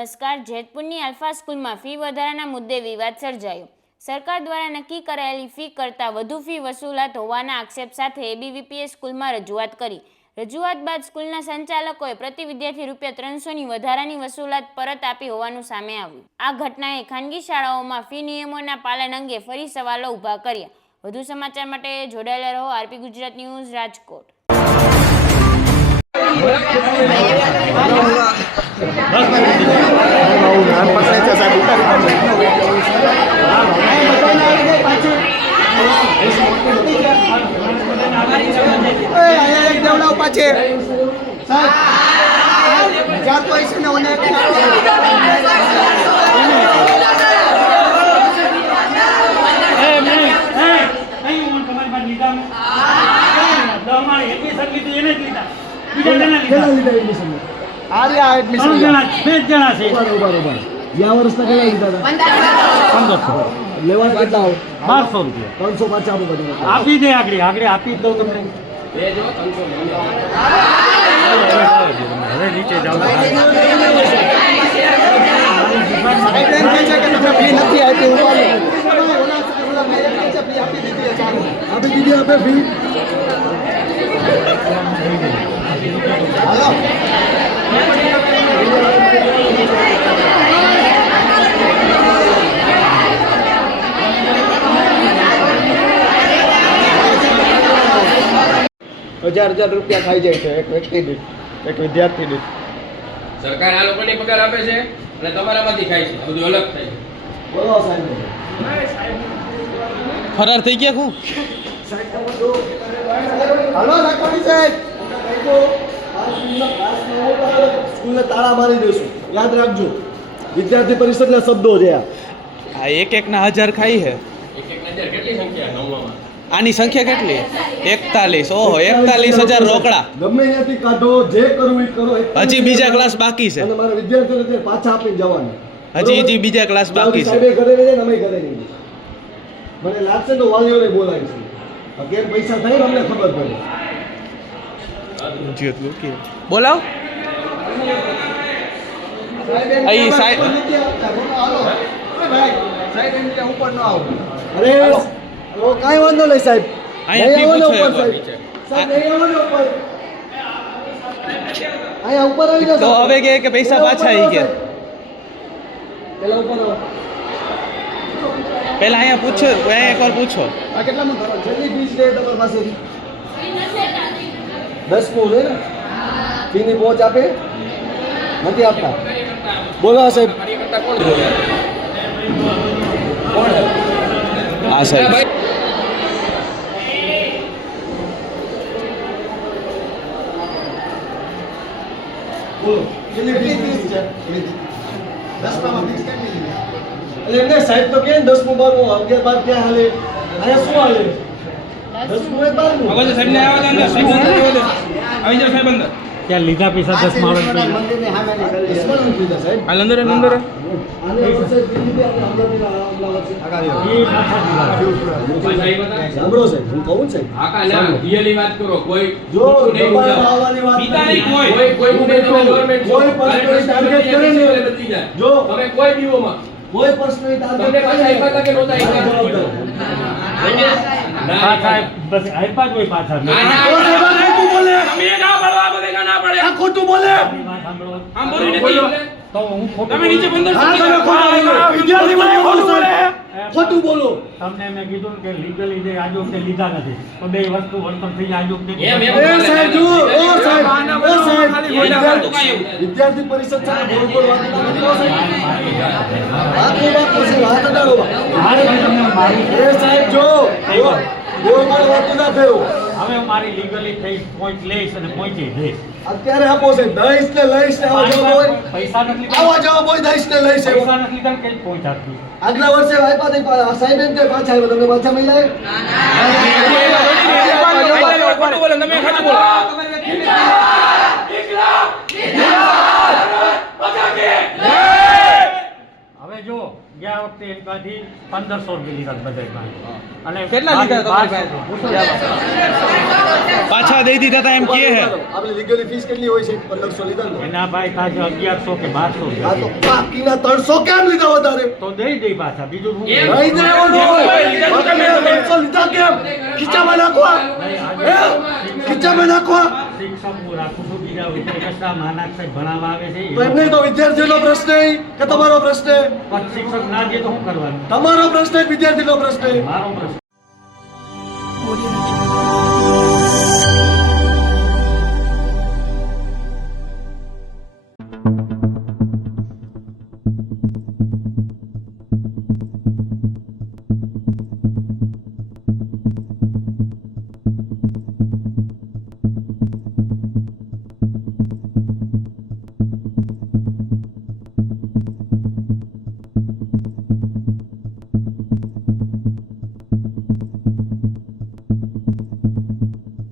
નમસ્કાર। જેતપુરની અલ્ફા સ્કૂલમાં ફી વધારાના મુદ્દે વિવાદ સર્જાયો। સરકાર દ્વારા નક્કી કરાયેલી ફી કરતાં વધુ ફી વસૂલાત હોવાના આક્ષેપ સાથે એબીવીપીએ સ્કૂલમાં રજૂઆત કરી। રજૂઆત બાદ સ્કૂલના સંચાલકોએ પ્રતિ વિદ્યાર્થી ₹300ની વધારાની વસૂલાત પરત આપી હોવાનું સામે આવ્યું। આ ઘટનાએ ખાનગી શાળાઓમાં ફી નિયમોના પાલન અંગે ફરી સવાલો ઊભા કર્યા। વધુ સમાચાર માટે જોડાયેલા રહો આરપી ગુજરાત ન્યૂઝ રાજકોટ। या वर्षना क्या લીધા હતા 1500 લેવા કેટલા 1200 રૂપિયા 300 પાછા આપી દે આગળ આપી દઉં તમને લેજો 300 હવે નીચે જાઓ સાઈડ કે છે કે તમે ફી નથી આપી આપી દીધી આપે ફી હાલો 1000 રૂપિયા ખાઈ જાય છે એક વ્યક્તિ દીઠ એક વિદ્યાર્થી દીઠ સરકાર આ લોકોને પગાર આપે છે અને તમારામાંથી ખાય છે બધું અલગ થાય બોલો સાહેબ ફરાર થઈ ગયા હું હાલો રાખવાની સાહેબ સ્કૂલને તાળા મારી દેશું યાદ રાખજો વિદ્યાર્થી પરિષદના શબ્દો છે આ એક ના 1000 ખાઈ છે કેટલી સંખ્યા નવમાં આની સંખ્યા કેટલી 41 ઓહો 41000 રોકડા ગમે ત્યાંથી કાઢો જે કરવું એ કરો હજી બીજા ક્લાસ બાકી છે અને મારા વિદ્યાર્થીઓને પાછા આપીને જવાનું હજી બીજા ક્લાસ બાકી છે સાહેબે ઘરે રહે ને અમે ઘરે નહીં મને લાગશે તો વાલીઓને બોલાવીશું કેમ પૈસા થાય ને અમને ખબર પડે બોલાવ અહીં સાહેબ સાહેબ એમ કે ઉપર ન આવો અરે કાંઈ વાંધો નહીં સાહેબ અહીંયા ઉપર આવી જાવ તો હવે કે પૈસા પાછા આવી ગયા પેલા ઉપર આવો પહેલા અહીંયા પૂછો અહીંયા એકવાર પૂછો આ કેટલામાં ભરો છેલ્લી ફીસ છે તમારી પાસેથી 10 છે ને ફીની પહોંચ આપે નથી આપતા બોલો સાહેબ હા સાહેબ બોલો કેટલી ફીસ છે 10માં ફીસ કેટલી છે એટલે એમને સાહેબ તો કે 10મું 12મું 11 12 ક્યાં હાલે અહીંયા શું હાલે 10મું 12મું હવે સાહેબ ને આવવા દે સાહેબ આવી જાવ સાહેબ અંદર ત્યાં લીધા પૈસા 10 માં આવે મંદિરને સામે લીધા સાહેબ આ અંદર અંદર આને વર્ષે દીધી આપણે અંદરથી આગલા વર્ષે સાંભળો સાહેબ હું કહું છે આકા ના રિયલી વાત કરો કોઈ જો દબાવવાની વાત બીજાની કોઈ તમે ગવર્નમેન્ટ કોઈ પર્સનલ ટાર્ગેટ કરે ને બદલી જાય જો તમે કોઈ બીઓમાં કોઈ પર્સનલ ટાર્ગેટ તમને પાછા આપ્યા કે નહોતા હા સાહેબ બસ આપ્યા જ હોય પાછા ખોટું બોલે તમે ના પડો આ બધે ના પડે આ ખોટું બોલે આમ બોલી નથી તો હું તમે નીચે 1500 વિદ્યાર્થી બોલે ખોટું બોલો તમને મેં કીધું ને કે લીગલી જે આજ વખતે લીધા નથી તો બે વસ્તુ વર્તન થઈ આજ વખતે સાહેબ જો ઓ સાહેબ વિદ્યાર્થી પરિષદ સાથે બોલ વાત નથી ઓ સાહેબ વાત પછી વાત અડાડો સાહેબ જો ગોળમાળ વાત ના થયો હવે મારી લીગલી થઈ પોઈન્ટ લઈશ અને પહોંચી જઈશ અત્યારે આપો સાહેબ દઈશ ને લઈશ ને આવો જવાબ હોય પૈસા નથી લીધા આવો જવાબ હોય દઈશ ને લઈશ પૈસા નથી લીધા કઈ પહોંચ આપી આગલા વર્ષે આપ્યા નહીં સાહેબ એમ કે પાછા આવ્યો તમને પાછા મળ્યા ખોટું બોલો તમે ખાલી બોલો હવે જો ગયા વખતે એકાથી 1500 રૂપિયા લીધા બજેટમાં અને કેટલા લીધા તમારી પાસે? પાછા દઈ દીધા હતા એમ કે હે આપણે લીગલી ફીસ કેટલી હોય છે? 1500 લીધા ને? એના ભાઈ તાજે 1100 કે 1200 હા તો બાકીના 300 કેમ લીધા વધારે? તો દઈ દઈ પાછા બીજું શું? એમ. નહીં દેવો ન હોય. બાકીના 300 લીધા કેમ? ખીચામાં નાખવા? હે? ખીચામાં નાખવા? શિક્ષક હું રાખું છું બીજા વિદ્યાર્થી માનાક્ષર ભણાવવા આવે છે તો એમ નહીં તો વિદ્યાર્થીનો પ્રશ્ન કે તમારો પ્રશ્ન? પણ શિક્ષક ના દે તો શું કરવાનું? તમારો પ્રશ્ન વિદ્યાર્થીનો પ્રશ્ન? મારો પ્રશ્ન Audio Jungle.